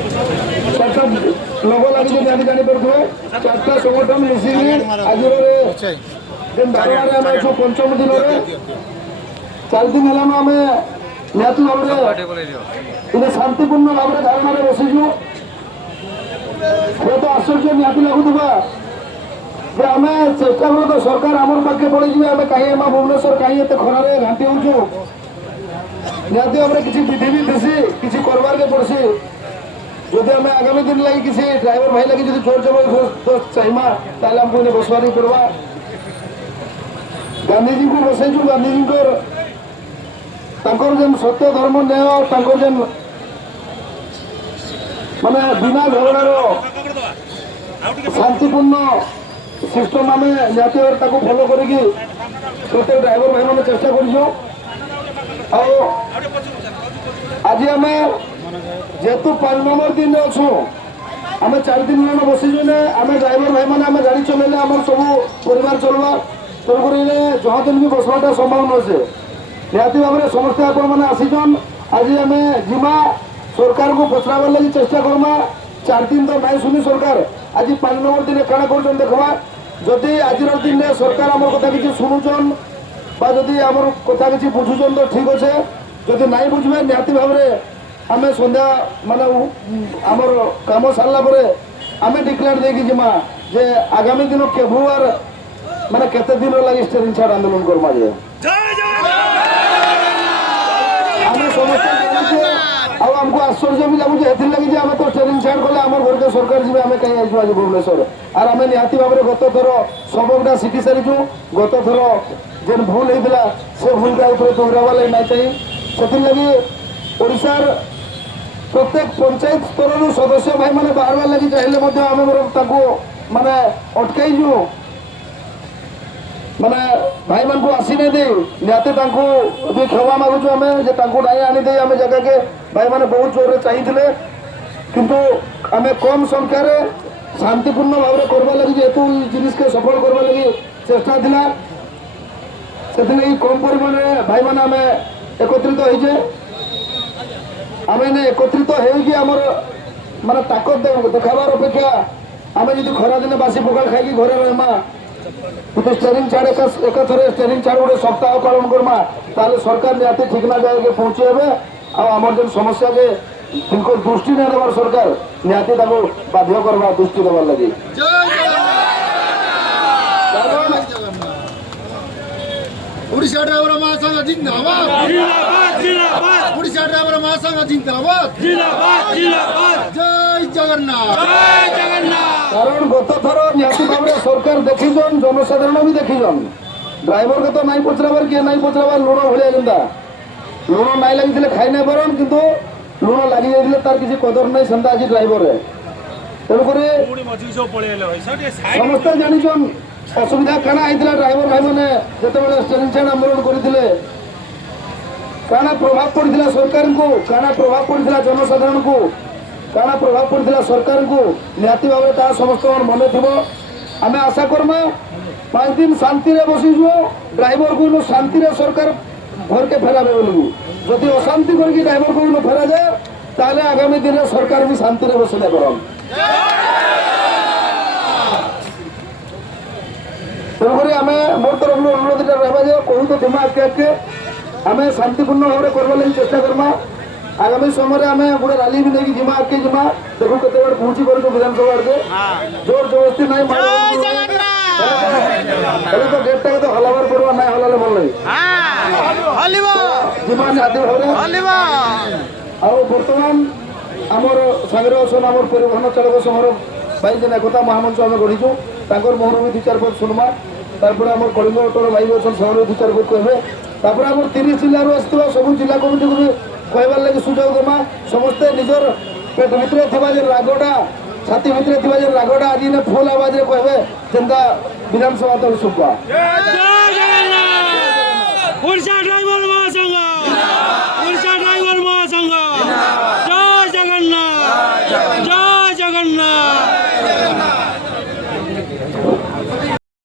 चार्टा लोग लगे जानी जापर चार्टा संगठन मिसिकी आज दारोगारे आम अच्छु पंचम दिन में 4 दिन है आम निहती भाव में शांतिपूर्ण भाव में धारणा बसीचु हूँ तो आश्चर्य निहती लगुवा जे आम चेष्टा करूँ तो सरकार आम पाखे पड़े आम कहीं भुवनेश्वर कहीं एत खरारे घाटी होचु निहती भाव में किसी विधि भी थी किसी करवार के पड़सी जदि आम आगामी दिन लगी किसी ड्राइवर भाई लगी जो जोर जबरदस्त चाहिए ताल आमको बसवार पड़वा गांधीजी को बसईचु गांधीजी जेन सत्य धर्म न्याय जेन माने बिना झगड़ार शांतिपूर्ण सिस्टम आम निहती फॉलो करी प्रत्येक ड्राइवर भाई मैंने चेष्टा कर आज आम जेहेतु 5 नंबर दिन अच्छु आम 4 दिन जन बसीचु ने आम ड्राइवर भाई मैंने आम गाड़ी चलैले आम सब परिवार चलवा तेणुक जहाँ दिन भी बसवाटा संभव न से निहती भाव में समस्ते आपण मैंने आसीचन आज आम जिमा सरकार को पचराबार लगी चेष्टा करमा 4 दिन तो नहीं शुनी सरकार आज 5 नंबर दिन काଣା कर देखा जदि आज दिन में सरकार आम कथा किसी शुणुचन जदि आम कथा किसी बुझुचन तो ठीक अच्छे जदि नहीं बुझे निहती भाव में आम सन्ध्या माने आमर काम सारा आम डिक्लेयर देकी जिमा जे आगामी दिन केभू आर माने केते दिन लगी स्टेरिंग छाड़ आंदोलन करमा जे आम समस्या आमको आश्चर्य भी लगुच ए लगे आम तो स्टेरिंग छाड़ कले आम घर के सरकार जी आम कहीं आज आज भुवनेश्वर और आम निहती भाव में गत थर सबकटा शिखी सारीचु गत थर जेन भूल होता से भूल का दोहरावा लगे ना चाहिए से लगी ओडिशार प्रत्येक पंचायत स्तर सदस्य भाई मैंने बाहर लगी चाहिए आम माने अटकईजु माने भाई मान को आसी नहीं दे निहती भी क्षमा मागुचु आम नहीं आनी दे आम जगह के भाई मैंने बहुत जोर चाहिए किंतु आम कम संख्यार शांतिपूर्ण भाव में करवा लगी जेहेतु जिनिस के सफल करवा लगी चेष्टा थिला से कम परिमाण भाई मैंने आम एकत्रित होइजे आम एकत्रित होमर माने ताकत देखाबार अपेक्षा आम जी खरा दिन बासी पखाड़ खाई घरे रहमा तो स्टेरिंग छाड़ एक थर स्टेरिंग छाड़ गोटे सप्ताह पालन करमा ताले सरकार निहती ठीक ना जगह पहुँचे आमर जो समस्या के दृष्टि नहीं देवार सरकार निहती बाध्य करवा दृष्टि देवार लगी उड़ीसा ड्राइवर महासंघ जिंदाबाद जिंदाबाद उड़ीसा ड्राइवर महासंघ जिंदाबाद जिंदाबाद जिंदाबाद जय जगन्नाथ जय जगन्नाथ कारण गत थर निहती भाव में सरकार देखीजन जनसाधारण भी देखीजन ड्राइवर के तो नहीं पचराबार किए नहीं पचराबार लुण भाया जेनता लुण नहीं लगी खाई नहीं पारन किंतु लुण लगी जाइए तार किसी कदर नहीं सेंता आज ड्राइवर तेणुक समस्ते जानिछन असुविधा काना होता ड्राइवर भाई मैंने जिते स्टेरिंग छाड़ आंदोलन करते काना प्रभाव पड़ा सरकार को काना प्रभाव पड़ा जनसाधारण को काना प्रभाव पड़ा सरकार को निहती भाव में समस्त मन थी आम आशा करमा 5 दिन शांति बसीचु ड्राइवर को शांति सरकार घर के फेराबे बोलू जदि अशांति करके ड्राइवर को फेरा जाए ताले आगामी दिन में सरकार भी शांति बसले करम तेणुक आम मोर तरफ अनुरोध रहा जे कहूँ तो जमा आगे आम शांतिपूर्ण भाव में करवा लगी चेष्टा करमा आगामी समय आम गोटे रैली भी नहीं जिमा आगे जिमा देखो केते बार पहुंची पार विधानसभा आगे जोर जबरदस्ती नहीं तो गेटा तो हलाबार पड़वा ना हलाले भल लगे जिमा निहती भाव बर्तमान आमर सागर अच्छन आम परिवहन चालक संघर भाई जेन एकता महामंच आम गढ़ीचु मोहर भी 2-4 पद शुणमा तारपर आम कलिंग अटोर भाई अच्छे से 2-4 पद कहे तापर आम 30 जिलूर आसवा सब जिला कमिटी को भी कहबार लगे सुजोग देमा समस्ते निजर पेट भितर थी रागटा छाती भितर थी रागटा आज फुल आवाज कहे जेनता विधानसभा तक शुभा